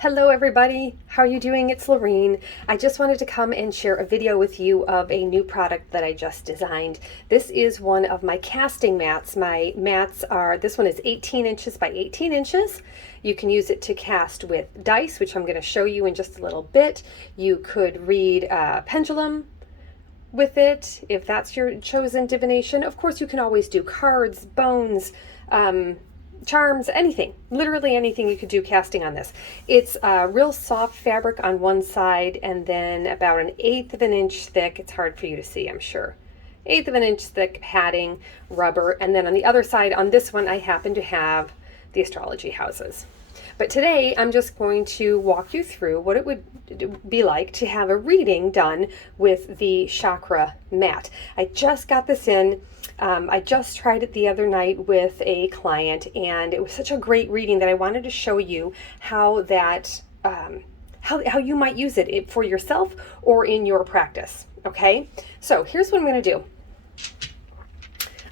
Hello everybody, how are you doing? It's Lorene. I just wanted to come and share a video with you of a new product that I just designed. This is one of my casting mats. My mats this one is 18 inches by 18 inches. You can use it to cast with dice, which I'm going to show you in just a little bit. You could read pendulum with it, if that's your chosen divination. Of course, you can always do cards, bones, charms, anything, literally anything you could do casting on this. It's a real soft fabric on one side and then about 1/8 of an inch thick. It's hard for you to see, I'm sure. 1/8 of an inch thick padding rubber, and then on the other side, on this one, I happen to have the astrology houses. But today I'm just going to walk you through what it would be like to have a reading done with the chakra mat. I just got this in. I just tried it the other night with a client, and it was such a great reading that I wanted to show you how that how you might use it for yourself or in your practice. Okay, so here's what I'm going to do.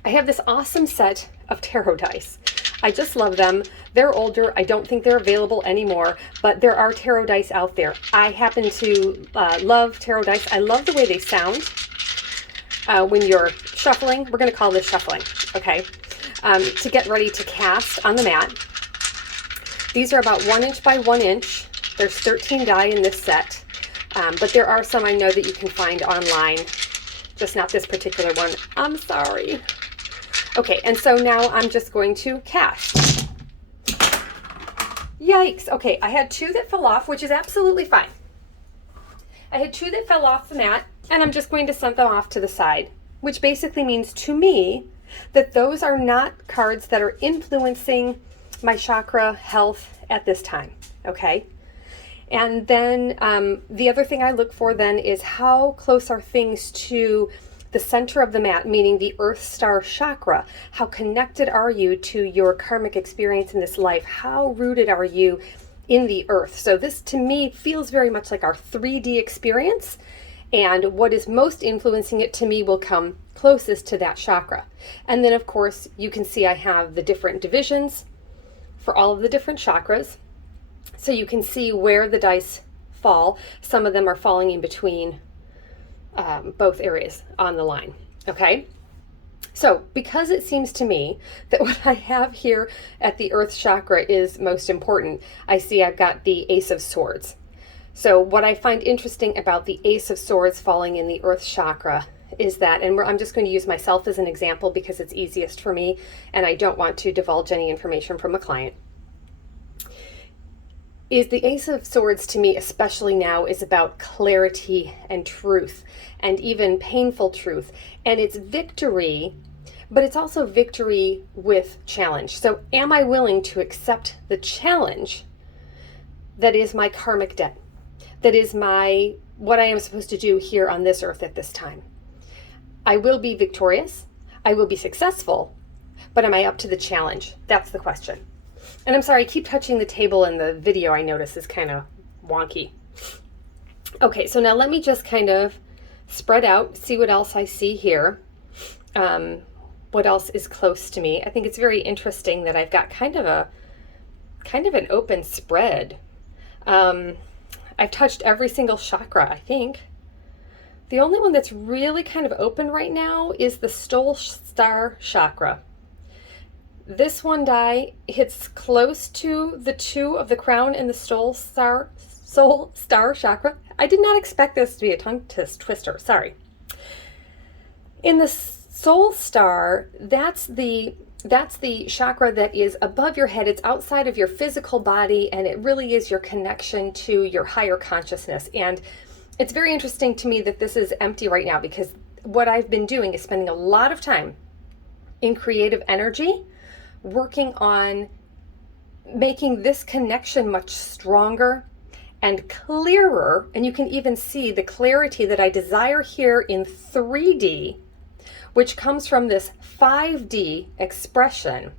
I have this awesome set of tarot dice. I just love them. They're older. I don't think they're available anymore, but there are tarot dice out there. I happen to love tarot dice. I love the way they sound when you're shuffling. We're going to call this shuffling, okay? To get ready to cast on the mat. These are about 1 inch by 1 inch. There's 13 die in this set, but there are some I know that you can find online, just not this particular one. I'm sorry. Okay, and so now I'm just going to cast. Yikes. Okay, I had 2 that fell off, which is absolutely fine. I had 2 that fell off the mat, and I'm just going to send them off to the side, which basically means to me that those are not cards that are influencing my chakra health at this time, okay? And then the other thing I look for then is how close are things to the center of the mat, meaning the Earth Star chakra. How connected are you to your karmic experience in this life? How rooted are you in the earth? So this to me feels very much like our 3D experience, and what is most influencing it to me will come closest to that chakra. And then of course you can see I have the different divisions for all of the different chakras, so you can see where the dice fall. Some of them are falling in between both areas on the line, okay? So because it seems to me that what I have here at the Earth chakra is most important, I see I've got the Ace of Swords. So what I find interesting about the Ace of Swords falling in the Earth chakra is that, and I'm just going to use myself as an example because it's easiest for me and I don't want to divulge any information from a client, is the Ace of Swords to me, especially now, is about clarity and truth, and even painful truth. And it's victory, but it's also victory with challenge. So am I willing to accept the challenge that is my karmic debt, that is what I am supposed to do here on this earth at this time? I will be victorious, I will be successful, but am I up to the challenge? That's the question. And I'm sorry, I keep touching the table, and the video I notice is kind of wonky. Okay, so now let me just kind of spread out, see what else I see here. What else is close to me? I think it's very interesting that I've got kind of an open spread. I've touched every single chakra, I think. The only one that's really kind of open right now is the Soul Star chakra. This one die hits close to the 2 of the crown and the Soul Star chakra. I did not expect this to be a tongue twister, sorry. In the Soul Star, that's the chakra that is above your head. It's outside of your physical body, and it really is your connection to your higher consciousness. And it's very interesting to me that this is empty right now, because what I've been doing is spending a lot of time in creative energy, working on making this connection much stronger and clearer. And you can even see the clarity that I desire here in 3D, which comes from this 5D expression.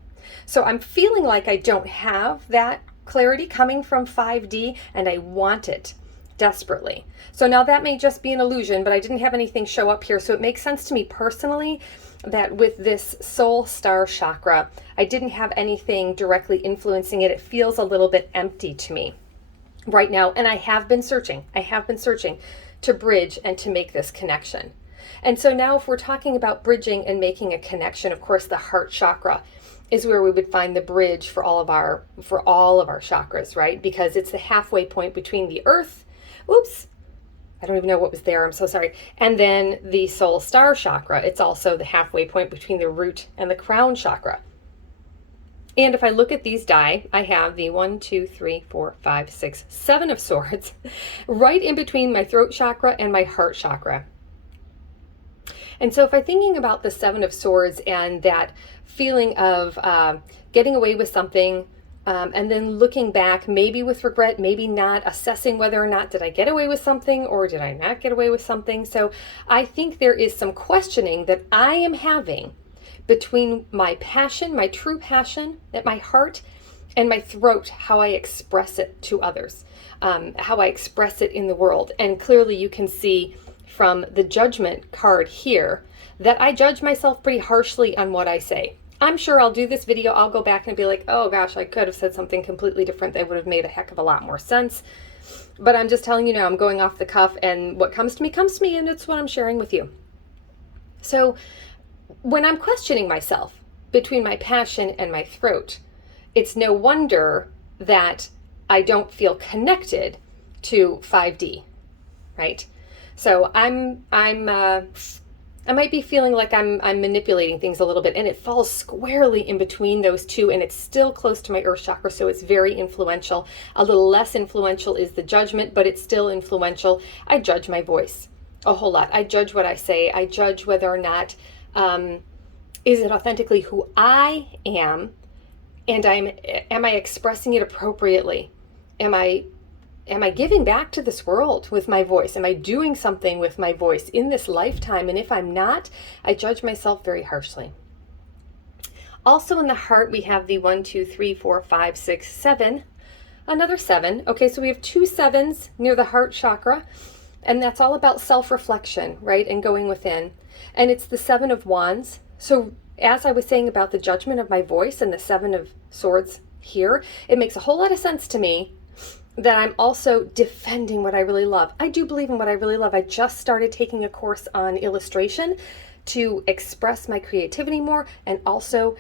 So I'm feeling like I don't have that clarity coming from 5D, and I want it desperately. So now that may just be an illusion, but I didn't have anything show up here. So it makes sense to me personally that with this Soul Star chakra, I didn't have anything directly influencing it. It feels a little bit empty to me. right now. And I have been searching to bridge and to make this connection. And so now if we're talking about bridging and making a connection, of course, the heart chakra is where we would find the bridge for all of our chakras, right? Because it's the halfway point between the earth. Oops. I don't even know what was there. I'm so sorry. And then the soul star chakra. It's also the halfway point between the root and the crown chakra. And if I look at these die, I have the 1, 2, 3, 4, 5, 6, 7 of swords right in between my throat chakra and my heart chakra. And so if I'm thinking about the 7 of swords and that feeling of getting away with something, and then looking back, maybe with regret, maybe not, assessing whether or not did I get away with something or did I not get away with something. So I think there is some questioning that I am having between my passion, my true passion at my heart, and my throat, how I express it to others, how I express it in the world. And clearly you can see from the judgment card here that I judge myself pretty harshly on what I say. I'm sure I'll do this video, I'll go back and be like, oh gosh, I could have said something completely different that would have made a heck of a lot more sense. But I'm just telling you now, I'm going off the cuff, and what comes to me, and it's what I'm sharing with you. So when I'm questioning myself between my passion and my throat, it's no wonder that I don't feel connected to 5D, right? So I might be feeling like I'm manipulating things a little bit, and it falls squarely in between those two, and it's still close to my earth chakra, so it's very influential. A little less influential is the judgment, but it's still influential. I judge my voice a whole lot. I judge what I say. I judge whether or not is it authentically who I am, and am I expressing it appropriately? Am I giving back to this world with my voice? Am I doing something with my voice in this lifetime? And if I'm not, I judge myself very harshly. Also in the heart, we have the 1, 2, 3, 4, 5, 6, 7. Another 7. Okay, so we have 2 7s near the heart chakra, and that's all about self-reflection, right? And going within. And it's the 7 of wands. So as I was saying about the judgment of my voice and the 7 of swords here, it makes a whole lot of sense to me that I'm also defending what I really love. I do believe in what I really love. I just started taking a course on illustration to express my creativity more and also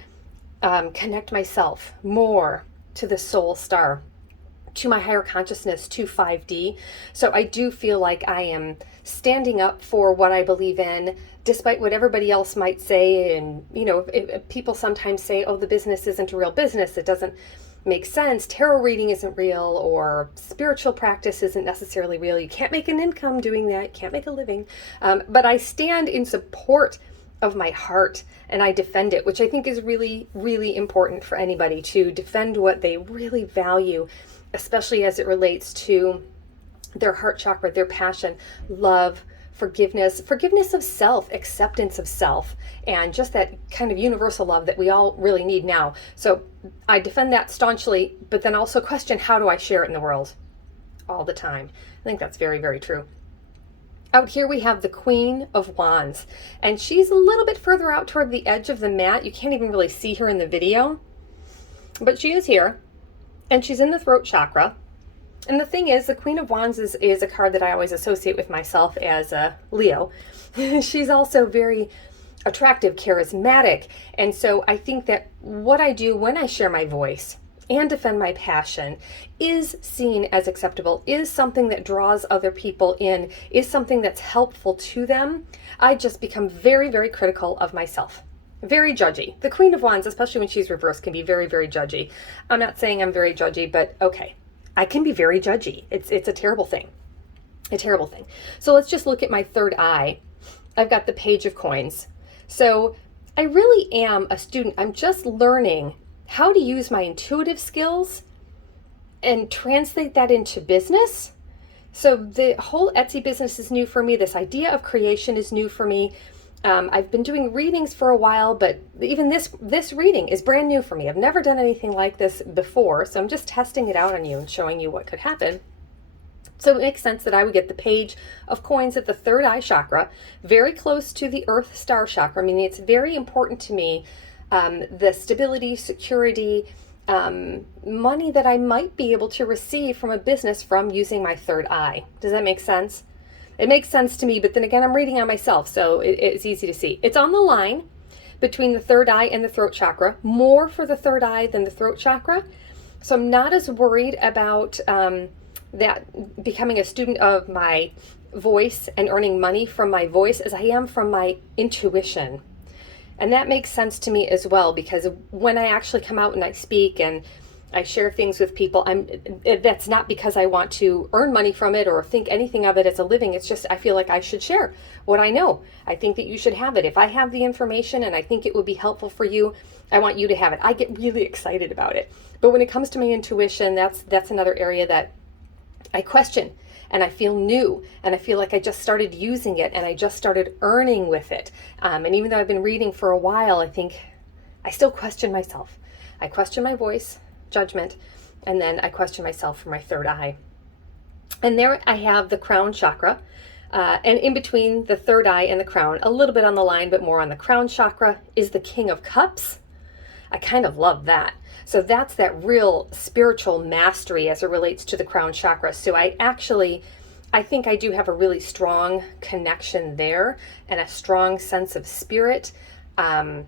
connect myself more to the soul star, to my higher consciousness, to 5D. So I do feel like I am standing up for what I believe in, despite what everybody else might say. And, you know, if people sometimes say, oh, the business isn't a real business, it doesn't make sense, tarot reading isn't real, or spiritual practice isn't necessarily real, you can't make an income doing that, you can't make a living. But I stand in support of my heart and I defend it, which I think is really, really important for anybody to defend what they really value, especially as it relates to their heart chakra, their passion, love, forgiveness of self, acceptance of self, and just that kind of universal love that we all really need now. So I defend that staunchly, but then also question, how do I share it in the world? All the time. I think that's very, very true. Out here we have the Queen of Wands, and she's a little bit further out toward the edge of the mat. You can't even really see her in the video, but she is here, and she's in the throat chakra. And the thing is, the Queen of Wands is a card that I always associate with myself as a Leo. She's also very attractive, charismatic. And so I think that what I do when I share my voice and defend my passion is seen as acceptable, is something that draws other people in, is something that's helpful to them. I just become very, very critical of myself. Very judgy. The Queen of Wands, especially when she's reversed, can be very, very judgy. I'm not saying I'm very judgy, but okay. I can be very judgy. It's a terrible thing. A terrible thing. So let's just look at my third eye. I've got the Page of Coins. So I really am a student. I'm just learning how to use my intuitive skills and translate that into business. So the whole Etsy business is new for me. This idea of creation is new for me. I've been doing readings for a while, but even this reading is brand new for me. I've never done anything like this before, so I'm just testing it out on you and showing you what could happen. So it makes sense that I would get the Page of Coins at the third eye chakra, very close to the Earth Star chakra. I mean, it's very important to me, the stability, security, money that I might be able to receive from a business from using my third eye. Does that make sense? It makes sense to me, but then again, I'm reading on myself, so it's easy to see. It's on the line between the third eye and the throat chakra, more for the third eye than the throat chakra. So I'm not as worried about that becoming a student of my voice and earning money from my voice as I am from my intuition. And that makes sense to me as well, because when I actually come out and I speak and I share things with people, that's not because I want to earn money from it or think anything of it as a living. It's just I feel like I should share what I know. I think that you should have it. If I have the information and I think it would be helpful for you, I want you to have it. I get really excited about it. But when it comes to my intuition, that's another area that I question. And I feel new, and I feel like I just started using it, and I just started earning with it. And even though I've been reading for a while, I think I still question myself. I question my voice, judgment, and then I question myself for my third eye. And there I have the crown chakra, and in between the third eye and the crown, a little bit on the line, but more on the crown chakra, is the King of Cups. I kind of love that. So that's that real spiritual mastery as it relates to the crown chakra. So I think I do have a really strong connection there, and a strong sense of spirit, a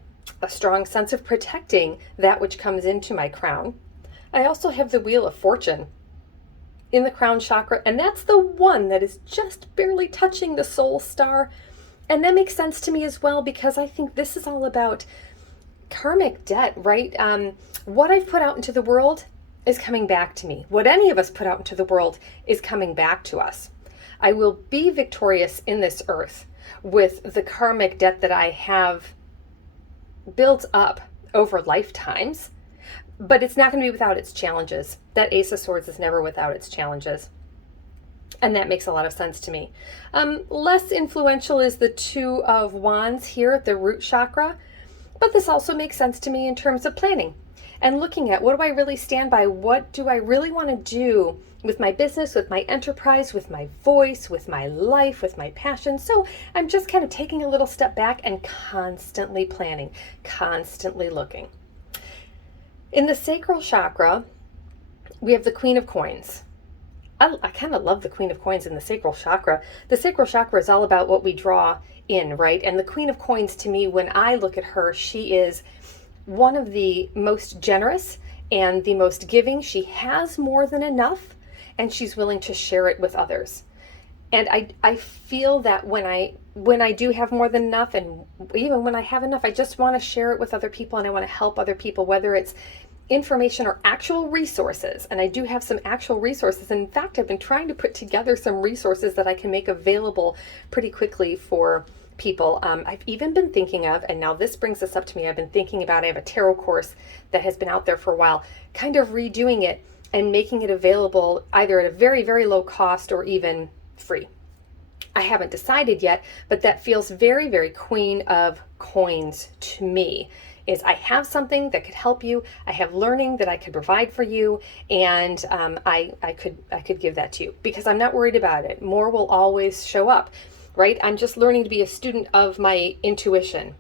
strong sense of protecting that which comes into my crown. I also have the Wheel of Fortune in the crown chakra, and that's the one that is just barely touching the soul star. And that makes sense to me as well, because I think this is all about karmic debt, right? What I've put out into the world is coming back to me. What any of us put out into the world is coming back to us. I will be victorious in this earth with the karmic debt that I have built up over lifetimes, but it's not going to be without its challenges. That Ace of Swords is never without its challenges. And that makes a lot of sense to me. Less influential is the Two of Wands here at the root chakra. But this also makes sense to me in terms of planning and looking at, what do I really stand by? What do I really want to do with my business, with my enterprise, with my voice, with my life, with my passion? So I'm just kind of taking a little step back and constantly planning, constantly looking. In the sacral chakra, we have the Queen of Coins. I kind of love the Queen of Coins in the sacral chakra. The sacral chakra is all about what we draw in, right? And the Queen of Coins, to me, when I look at her, she is one of the most generous and the most giving. She has more than enough, and she's willing to share it with others. And I feel that when I do have more than enough, and even when I have enough, I just want to share it with other people, and I want to help other people, whether it's information or actual resources. And I do have some actual resources. In fact, I've been trying to put together some resources that I can make available pretty quickly for people. I've even been thinking of, and now this brings this up to me, I've been thinking about, I have a tarot course that has been out there for a while, kind of redoing it and making it available either at a very, very low cost or even free. I haven't decided yet, but that feels very, very Queen of Coins to me. Is I have something that could help you. I have learning that I could provide for you, and I could give that to you, because I'm not worried about it. More will always show up, right? I'm just learning to be a student of my intuition,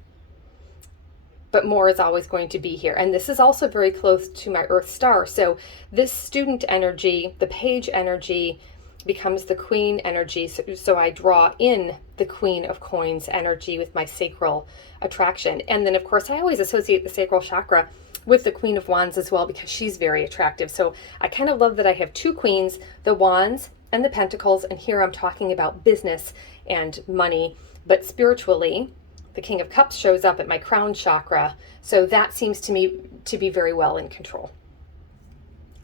but more is always going to be here. And this is also very close to my Earth star. So this student energy, the page energy, becomes the Queen energy. So I draw in the Queen of Coins energy with my sacral attraction. And then, of course, I always associate the sacral chakra with the Queen of Wands as well, because she's very attractive. So I kind of love that I have two queens, the Wands and the Pentacles. And here I'm talking about business and money, but spiritually, the King of Cups shows up at my crown chakra. So that seems to me to be very well in control.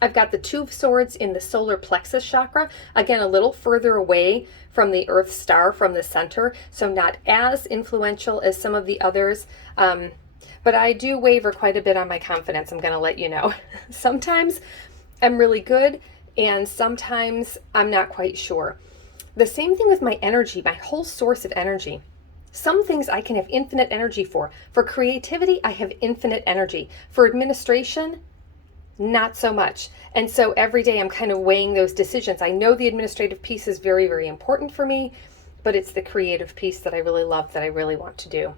I've got the Two of Swords in the solar plexus chakra, again, a little further away from the Earth star, from the center, so not as influential as some of the others, but I do waver quite a bit on my confidence, I'm going to let you know. Sometimes I'm really good, and sometimes I'm not quite sure. The same thing with my energy, my whole source of energy. Some things I can have infinite energy for. For creativity, I have infinite energy. For administration, not so much. And so every day I'm kind of weighing those decisions. I know the administrative piece is very, very important for me, but it's the creative piece that I really love, that I really want to do.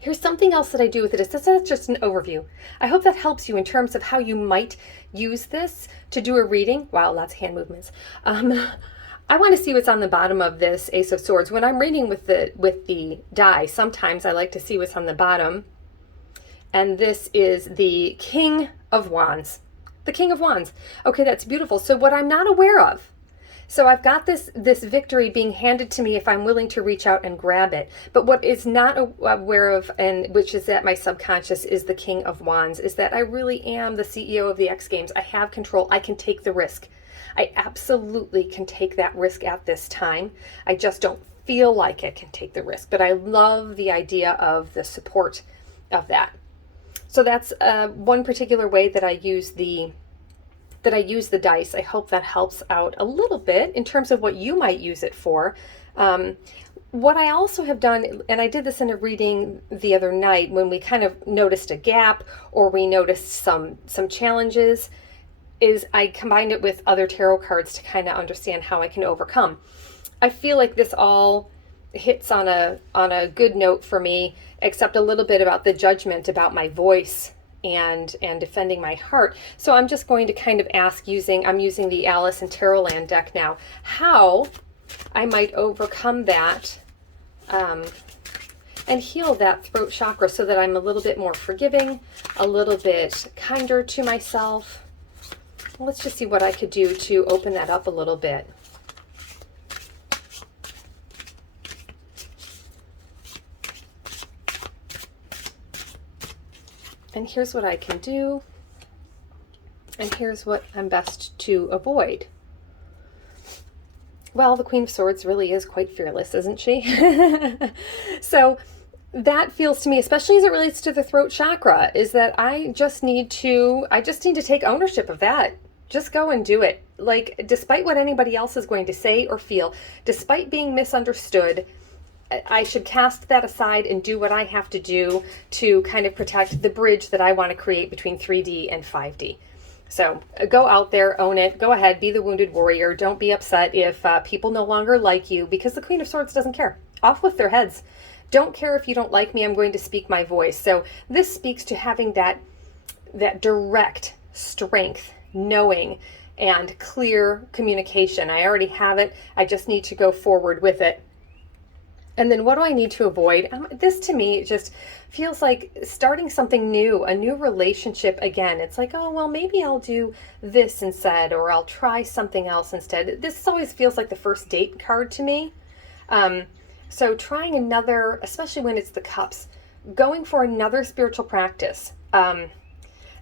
Here's something else that I do with it. That's just an overview. I hope that helps you in terms of how you might use this to do a reading. Wow, lots of hand movements. I want to see what's on the bottom of this Ace of Swords. When I'm reading with the die, sometimes I like to see what's on the bottom. And this is the King of Wands. The King of Wands. Okay, that's beautiful. So what I'm not aware of, so I've got this victory being handed to me if I'm willing to reach out and grab it. But what is not aware of, and which is at my subconscious, is the King of Wands, is that I really am the CEO of the X Games. I have control. I can take the risk. I absolutely can take that risk at this time. I just don't feel like I can take the risk. But I love the idea of the support of that. So that's one particular way that I use the dice. I hope that helps out a little bit in terms of what you might use it for. What I also have done, and I did this in a reading the other night when we kind of noticed a gap or we noticed some challenges, is I combined it with other tarot cards to kind of understand how I can overcome. I feel like this all hits on a good note for me, except a little bit about the judgment about my voice and defending my heart. So I'm just going to kind of ask I'm using the Alice in Tarotland deck now, how I might overcome that and heal that throat chakra so that I'm a little bit more forgiving, a little bit kinder to myself. Let's just see what I could do to open that up a little bit. And here's what I can do. And here's what I'm best to avoid. Well, the Queen of Swords really is quite fearless, isn't she? So that feels to me, especially as it relates to the throat chakra, is that I just need to take ownership of that. Just go and do it. Like, despite what anybody else is going to say or feel, despite being misunderstood, I should cast that aside and do what I have to do to kind of protect the bridge that I want to create between 3D and 5D. So go out there, own it, go ahead, be the wounded warrior. Don't be upset if people no longer like you, because the Queen of Swords doesn't care. Off with their heads. Don't care if you don't like me, I'm going to speak my voice. So this speaks to having that direct strength, knowing, and clear communication. I already have it. I just need to go forward with it. And then what do I need to avoid? This to me just feels like starting something new, a new relationship again. It's like, oh, well, maybe I'll do this instead, or I'll try something else instead. This always feels like the first date card to me. So trying another, especially when it's the cups, going for another spiritual practice.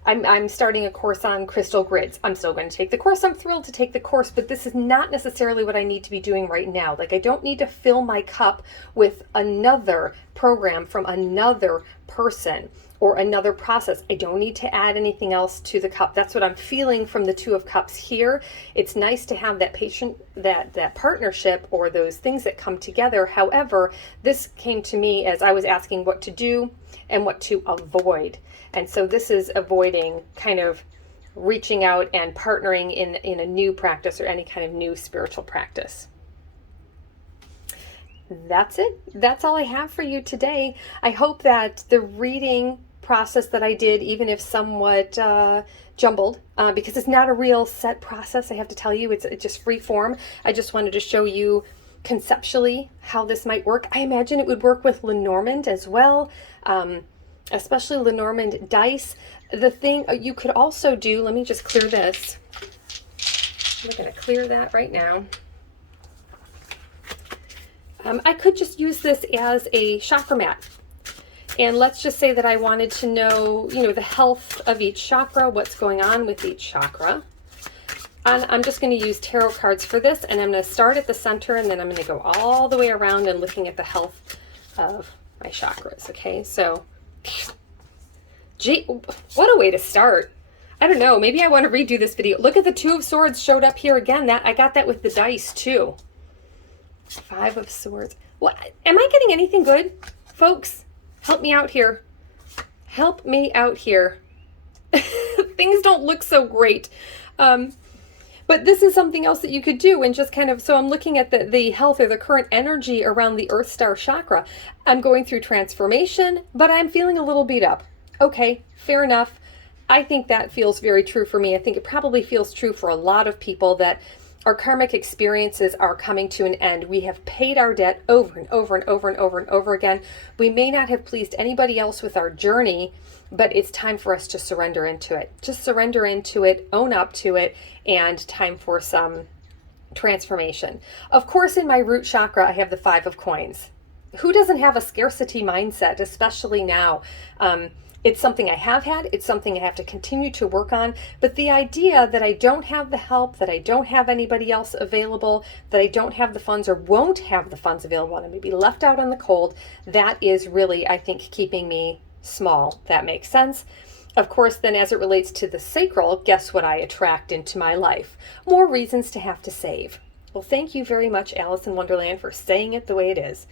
I'm starting a course on crystal grids. I'm still going to take the course. I'm thrilled to take the course, but this is not necessarily what I need to be doing right now. Like, I don't need to fill my cup with another program from another person or another process. I don't need to add anything else to the cup. That's what I'm feeling from the Two of Cups here. It's nice to have that that partnership or those things that come together. However, this came to me as I was asking what to do and what to avoid. And so this is avoiding kind of reaching out and partnering in a new practice or any kind of new spiritual practice. That's it. That's all I have for you today. I hope that the reading process that I did, even if somewhat jumbled, because it's not a real set process, I have to tell you, it's just free form. I just wanted to show you conceptually how this might work. I imagine it would work with Lenormand as well. Especially Lenormand dice. The thing you could also do, let me just clear this. I'm going to clear that right now. I could just use this as a chakra mat. And let's just say that I wanted to know, the health of each chakra, what's going on with each chakra. And I'm just going to use tarot cards for this, and I'm going to start at the center, and then I'm going to go all the way around and looking at the health of my chakras. Okay, so gee, what a way to start. I don't know, maybe I want to redo this video. Look at the Two of Swords showed up here again. That I got that with the dice too. Five of Swords. What? Am I getting anything good? Folks, help me out here. Help me out here. Things don't look so great. But this is something else that you could do and just kind of, so I'm looking at the health or the current energy around the Earth Star chakra. I'm going through transformation, but I'm feeling a little beat up. Okay, fair enough. I think that feels very true for me. I think it probably feels true for a lot of people that our karmic experiences are coming to an end. We have paid our debt over and over and over and over and over again. We may not have pleased anybody else with our journey, but it's time for us to surrender into it. Just surrender into it, own up to it, and time for some transformation. Of course, in my root chakra, I have the 5 of coins. Who doesn't have a scarcity mindset, especially now? It's something I have had. It's something I have to continue to work on. But the idea that I don't have the help, that I don't have anybody else available, that I don't have the funds or won't have the funds available, and I may be left out on the cold, that is really, I think, keeping me small. That makes sense. Of course, then as it relates to the sacral, guess what I attract into my life? More reasons to have to save. Well, thank you very much, Alice in Wonderland, for saying it the way it is.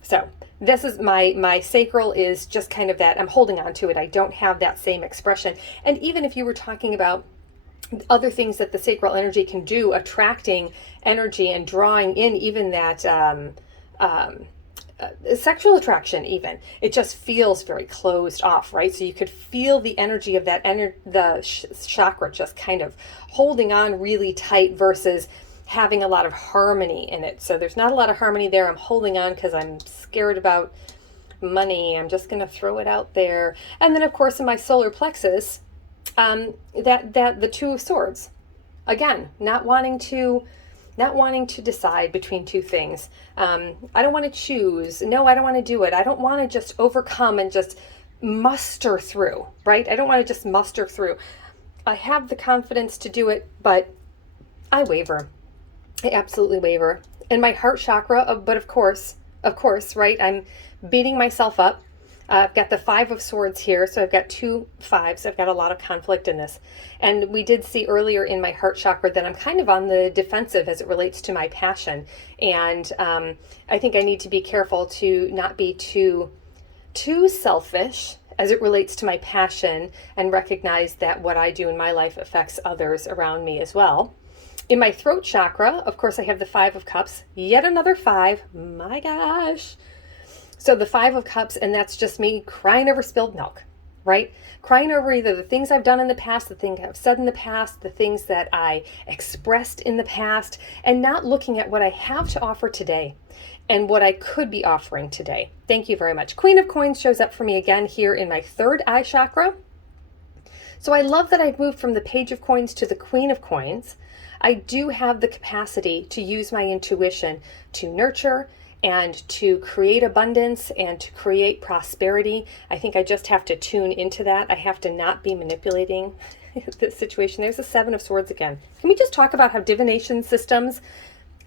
So this is my sacral is just kind of that. I'm holding on to it. I don't have that same expression. And even if you were talking about other things that the sacral energy can do, attracting energy and drawing in even that sexual attraction, even, it just feels very closed off, right? So you could feel the energy of that chakra just kind of holding on really tight versus having a lot of harmony in it. So there's not a lot of harmony there. I'm holding on because I'm scared about money. I'm just going to throw it out there. And then of course in my solar plexus, the 2 of swords, again, not wanting to decide between two things. I don't want to choose. No, I don't want to do it. I don't want to just overcome and just muster through, right? I don't want to just muster through. I have the confidence to do it, but I waver. I absolutely waver. And my heart chakra, but of course, right? I'm beating myself up. I've got the 5 of swords here, so I've got 2 5s. I've got a lot of conflict in this. And we did see earlier in my heart chakra that I'm kind of on the defensive as it relates to my passion. And I think I need to be careful to not be too selfish as it relates to my passion and recognize that what I do in my life affects others around me as well. In my throat chakra, of course, I have the 5 of cups, yet another 5. My gosh. So the 5 of cups, and that's just me crying over spilled milk, right? Crying over either the things I've done in the past, the things I've said in the past, the things that I expressed in the past, and not looking at what I have to offer today and what I could be offering today. Thank you very much. Queen of Coins shows up for me again here in my 3rd eye chakra. So I love that I've moved from the Page of Coins to the Queen of Coins. I do have the capacity to use my intuition to nurture and to create abundance and to create prosperity. I think I just have to tune into that. I have to not be manipulating the situation. There's the 7 of Swords again. Can we just talk about how divination systems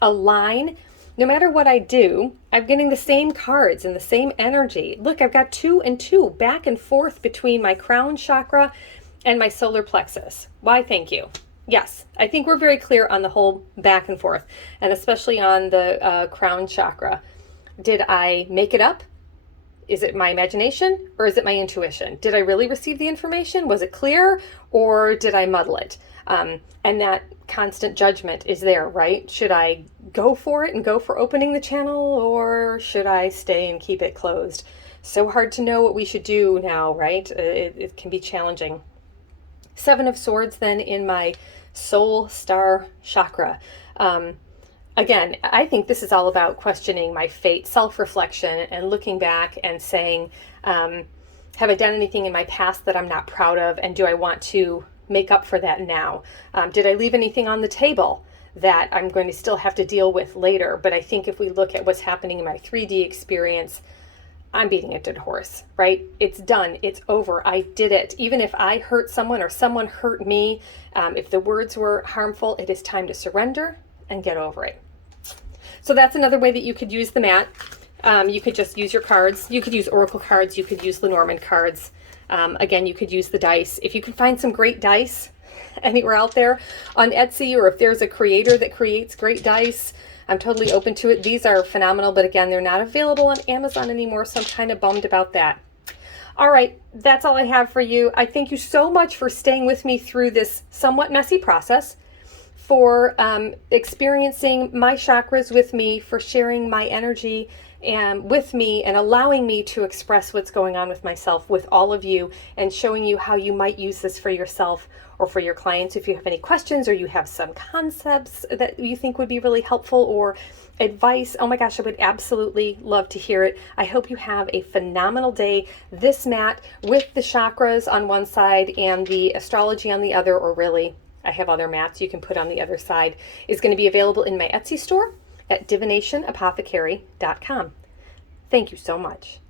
align? No matter what I do, I'm getting the same cards and the same energy. Look, I've got 2 and 2 back and forth between my crown chakra and my solar plexus. Why, thank you. Yes, I think we're very clear on the whole back and forth, and especially on the crown chakra. Did I make it up? Is it my imagination or is it my intuition? Did I really receive the information? Was it clear or did I muddle it? And that constant judgment is there, right? Should I go for it and go for opening the channel, or should I stay and keep it closed? So hard to know what we should do now, right? It can be challenging. 7 of Swords then in my soul star chakra. Again, I think this is all about questioning my fate, self-reflection, and looking back and saying, have I done anything in my past that I'm not proud of, and do I want to make up for that now? Did I leave anything on the table that I'm going to still have to deal with later? But I think if we look at what's happening in my 3D experience, I'm beating a dead horse, right? It's done. It's over. I did it. Even if I hurt someone or someone hurt me, if the words were harmful, it is time to surrender and get over it. So that's another way that you could use the mat. You could just use your cards. You could use oracle cards. You could use Lenormand cards. Again, you could use the dice. If you can find some great dice anywhere out there on Etsy, or if there's a creator that creates great dice, I'm totally open to it. These are phenomenal, but again, they're not available on Amazon anymore, so I'm kind of bummed about that. All right, that's all I have for you. I thank you so much for staying with me through this somewhat messy process, for experiencing my chakras with me, for sharing my energy and with me and allowing me to express what's going on with myself with all of you, and showing you how you might use this for yourself or for your clients. If you have any questions or you have some concepts that you think would be really helpful or advice, oh my gosh, I would absolutely love to hear it. I hope you have a phenomenal day. This mat with the chakras on one side and the astrology on the other, or really, I have other mats you can put on the other side, is going to be available in my Etsy store at divinationapothecary.com. Thank you so much.